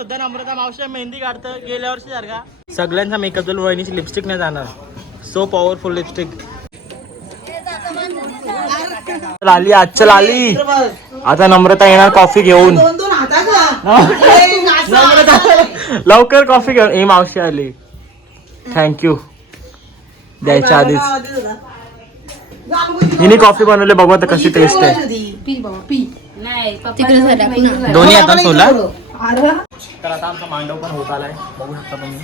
सुद्धा नम्रता मावशी मेहंदी काढतं. गेल्या वर्षी सारखा. सगळ्यांचा मेकअप झाला वहिनीची लिपस्टिक नाही जाणार. सो पॉवरफुल लिपस्टिक आली आजच्या आली. आता नम्रता येणार कॉफी घेऊन. लवकर कॉफी घेऊन. ही मावशी आली. थँक्यू द्यायच्या आधीच. हिने कॉफी बनवली बघू आता कशी टेस्ट आहे. दोन्ही हातात सोला तर आता आमचा मांडव पण होत आलाय. बघू शकता तुम्ही.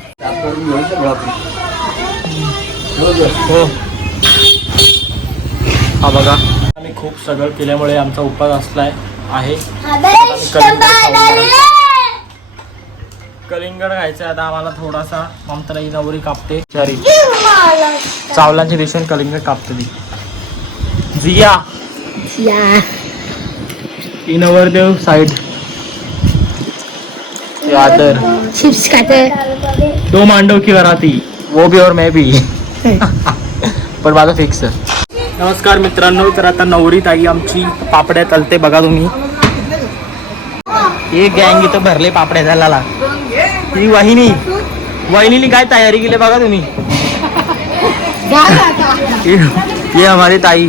हो. हा बघा. आम्ही खूप सगळं केल्यामुळे आमचा उपवास असलाय आहे. कलिंगड खायचं आता आम्हाला थोडासा ममताला ही नवरी कापते. चारी चावलांची दिवशी कलिंगड कापते ती. जिया. ही नवरदेव साईड. आदर चिप्स खाते दो मांडव की वराती। वो भी और मैं भी। पण माझा फिक्स नमस्कार मित्रांनो तर आता नवरी ताई आमची पापड्या तलते बघा तुम्ही. एक गँग इथं भरले पापड्या झाला ही वाहिनी. वाहिनीने काय तयारी केली बघा तुम्ही. ये- ये हमारी ताई.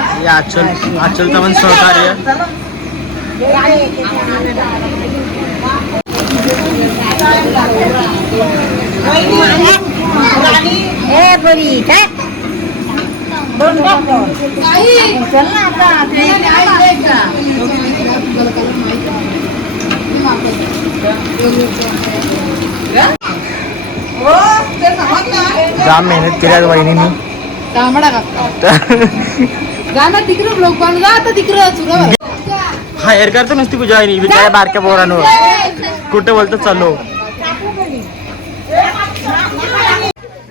पण सहकार्य ए बरी काय? जाम मेहनत केल्या वहिनीनी. तांबडा काका गाणं तिकडं ब्लॉक बनवून जा आता तिकडं चुरा हा हेर करतो नुसती पूजा वहिनी बिचाऱ्या बारक्या पोरांवर. कुठे बोलतो चाललो.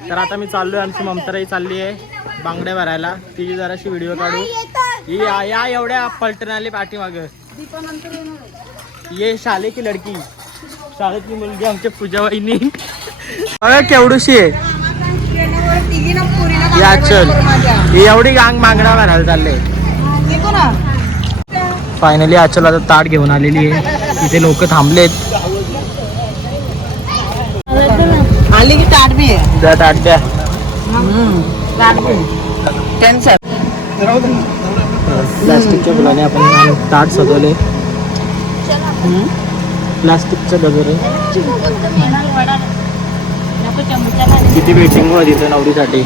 तर आता मी चाललोय आमची ममताराई चालली आहे बांगड्या भरायला. तिची जराशी व्हिडिओ काढू. ही या या एवढ्या पलटण आली पाठीमाग. ये शाले की लडकी. शाळेतली मुलगी आमच्या पूजा वहिनी केवढूशी आहे. या चल. ही एवढी गांग मागणा भरायला चालले. फायनली आचल आता ताट घेऊन आलेली आहे. तिथे लोक थांबलेत. आली की ताट बी आहे. त्या ताट द्या. प्लास्टिकच्या फुलाने आपण ताट सजवले. प्लास्टिकचं गजर किती वेटिंग होती तिथं नवरीसाठी?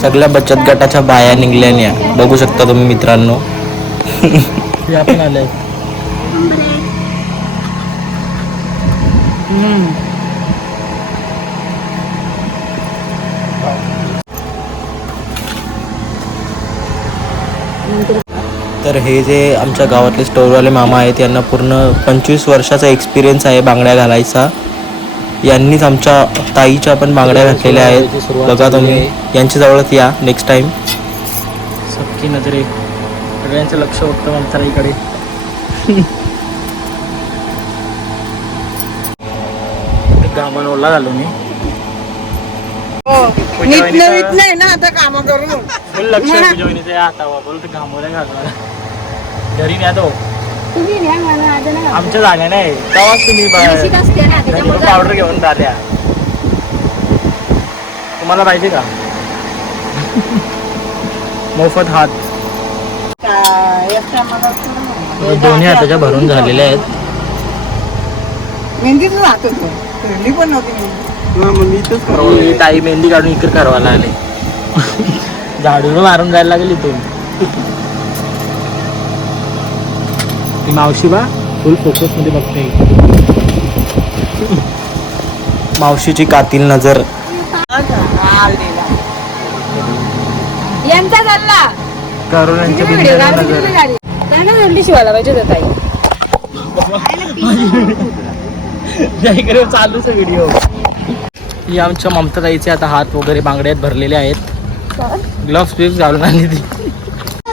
सगळ्या बचत गटाच्या बाया निघल्याने बघू शकता तुम्ही मित्रांनो. आपण आले. तर हे जे आमच्या गावातले स्टोरवाले मामा आहेत यांना पूर्ण पंचवीस वर्षाचा एक्सपिरियन्स आहे बांगड्या घालायचा. यांनीच आमच्या ताईच्या पण बांगड्या घातलेल्या आहेत. बघा तुम्ही यांच्या जवळच या नेक्स्ट टाइम सबकी नजरे. सगळ्यांचं लक्ष होतं मंत्राईकडे गामान ओला झालो मी. नाही ना आता काम करून. लक्ष घालणार. घरी न्या तो तुम्ही न्या मला आज ना आमच्या जाण्या नाही. तेव्हाच तुम्ही शीत असते ना त्याच्यामुळे पावडर घेऊन झाल्या तुम्हाला पाहिजे का? मोफत हात. दोन्ही हाताच्या भरून झालेल्या आहेत. मेहंदीच राहत होतो. थंडी पण नव्हती ही ताई मेहंदी काढून इकडे करवायला आले झाडून मारून जायला लागेल इथून ती. मावशी बा फुल फोकसमध्ये बघते. मावशीची कातील नजर. यांचा चालला करोनांच्या व्हिडिओ बिंद्याला नजर. काढून त्यांना जल्दी शिवायला पाहिजे होतं ताई. इकडे चालूच व्हिडिओ ही आमच्या ममता ताईचे आता हात वगैरे बांगड्यात भरलेले आहेत. ग्लव्स बिव्स घालून आली ती.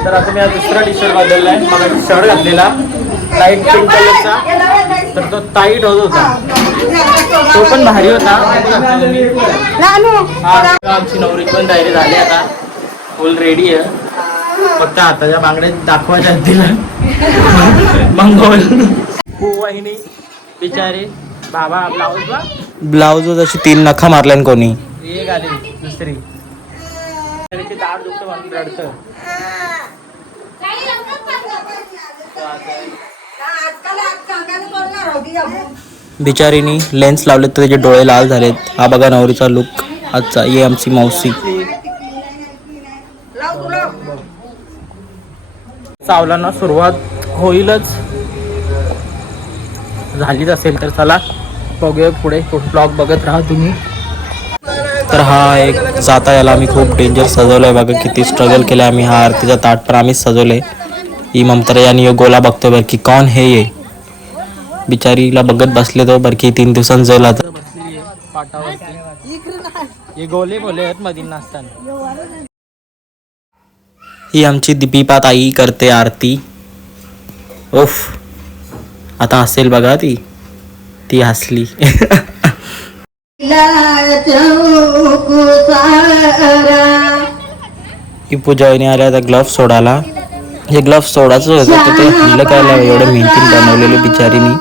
तर आता मी हा दुसरा टी शर्ट बदलला आहे मला शर्ट घातलेला. लाइट पिंक कलरचा तर तो टाईट होत होता. तो पण भारी होता. हा, आमची नवरी पण तयारी झाली आता. फुल रेडी आहे. फक्त हाताच्या बांगड्यात दाखवायच्या तिला मंगोल वाहिनी बिचारे बाबा ब्लाऊज ब्लाऊज अशी तीन नखा मारल्यान कोणी. एक आली दुसरी. दाढ दुखतं रडतं. बिचारीनी लेन्स लावलेत तर त्याचे डोळे लाल झालेत. हा बघा नवरीचा लुक आजचा ये आमची मावशी. चावलांना सुरुवात होईलच. झालीच असेल तर चला बघूया पुढे. ब्लॉग बघत राहा तुम्ही. तर हा एक जाता याला आम्ही खूप डेंजर सजवलंय. बघा किती स्ट्रगल केलं आम्ही. हा आरतीचा ताट पण आम्हीच आहे ही ममता आणि यो गोला बघतोय बरं की कौन हे ये? बिचारीला बघत बसले तो बरं की तीन दिवसांत जाईल आता. हे गोले बोले आहेत मधी नसताना ही आमची दीपिपा ताई करते आरती. ओफ आता हसेल बघा ती. ती हसली. की पूजा आल्या आता ग्लव्ह सोडायला. हे ग्लव्ह सोडायचं होतं ते हल्लं करायला एवढं मेहनतीने बनवलेलं बिचारीनी.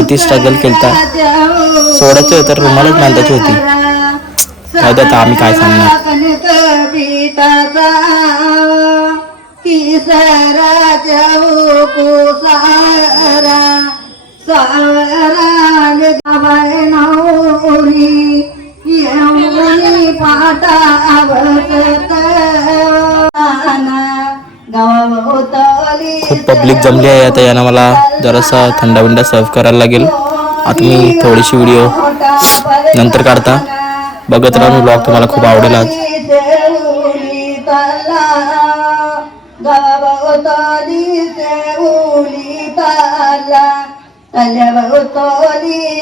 किती स्ट्रगल केलता? सोडायचं होतं तर रुमालच बांधायची होती. जाऊ दे आता आम्ही काय सांगणार? खूप पब्लिक जमली आहे आता यानं मला जरासा थंडा बिंडा सर्व करायला लागेल. आता मी थोडीशी व्हिडिओ नंतर काढता. बघत राहा मी ब्लॉग तुम्हाला खूप आवडेल आज. तल्याभोवतली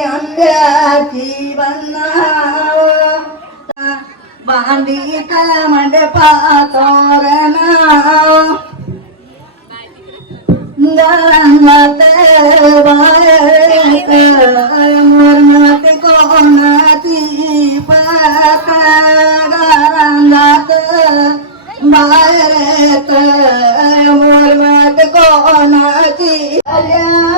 तोरणा. জান্নাতে বাইতে মোর মতে কোনাতি পাতা গারান্দাতে বাইতে মোর মতে কোনাতি আলিয়া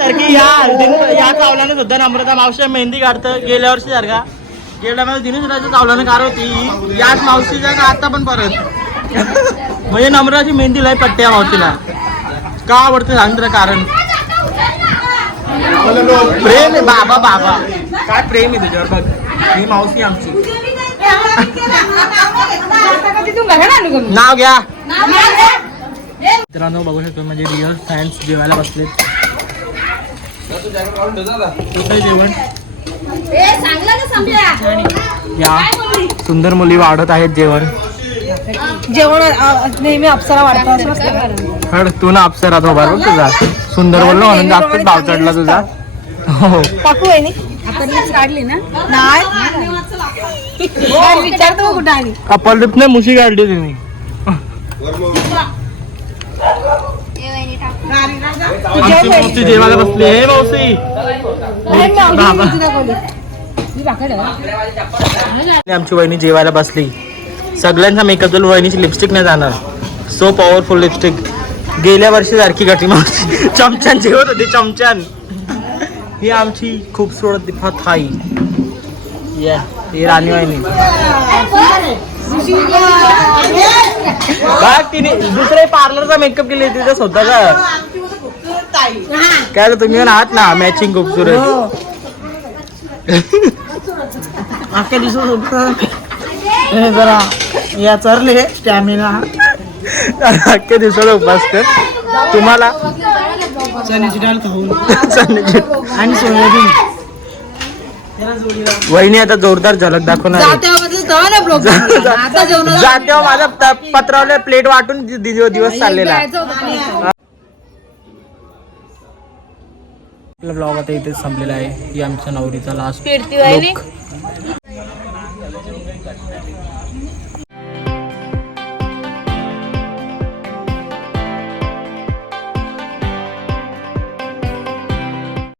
सारखी या या चावल्यानं सुद्धा नम्रता मावशी मेहंदी काढतं. गेल्या वर्षी सारखा. गेल्या वेळेस दिनेश राजा चावल्यानं कार होती. याच मावशीचा का आता पण परत? म्हणजे नम्राची मेहंदी लय पट्ट्या मावशीला. का आवडतं सांग तर कारण. प्रेम आहे बाबा बाबा. काय प्रेम आहे तुझ्यावर? बघ ही मावशी आमची. नाव घ्या. मित्रांनो बघू शकतो म्हणजे रिअल फॅन्स जेवायला जेवण? या. सुंदर मुली वाढत आहेत जेवण. जेवण नेहमी अप्सरा वाढतं तू ना अप्सरा तो बरोबर तुझा. सुंदर बोललो म्हणून जास्तच भाव चढला तुझा. हो. काकू आहे काढली ना? नाही. विचारतो कुठं कपाल मुशी काढली तुम्ही आमची मावशी जेवायला बसली हे मावशी. आमची वहिनी जेवायला बसली. सगळ्यांचा मेकअप झाला वहिनीची लिपस्टिक नाही जाणार. सो पॉवरफुल लिपस्टिक गेल्या वर्षी सारखी गटी मावशी. चमच्यान जेवत होती चमच्यान. ही आमची खूपसूरत दिफा थाई या ही राणी वहिनी. बघ तिने दुसरे पार्लरचा मेकअप केले तिचा स्वतःचा. काय रे, तुम्ही पण आहात ना मॅचिंग खूपसुरत अख्ख्या दिवसात हे जरा या चरले स्टॅमिना अख्ख्या दिवसाला उपास कर तुम्हाला? चण्याची डाळ खाऊन. चण्याची- आणि सोयाबीन. वहिनी आता जोरदार झलक दाखवणार आहे. जेवण जात्यावर माझा पत्रावले प्लेट वाटून दि- दि- दिवस चाललेला. ब्लॉग आता इथेच संपलेला आहे. ही आमच्या नवरीचा लास्ट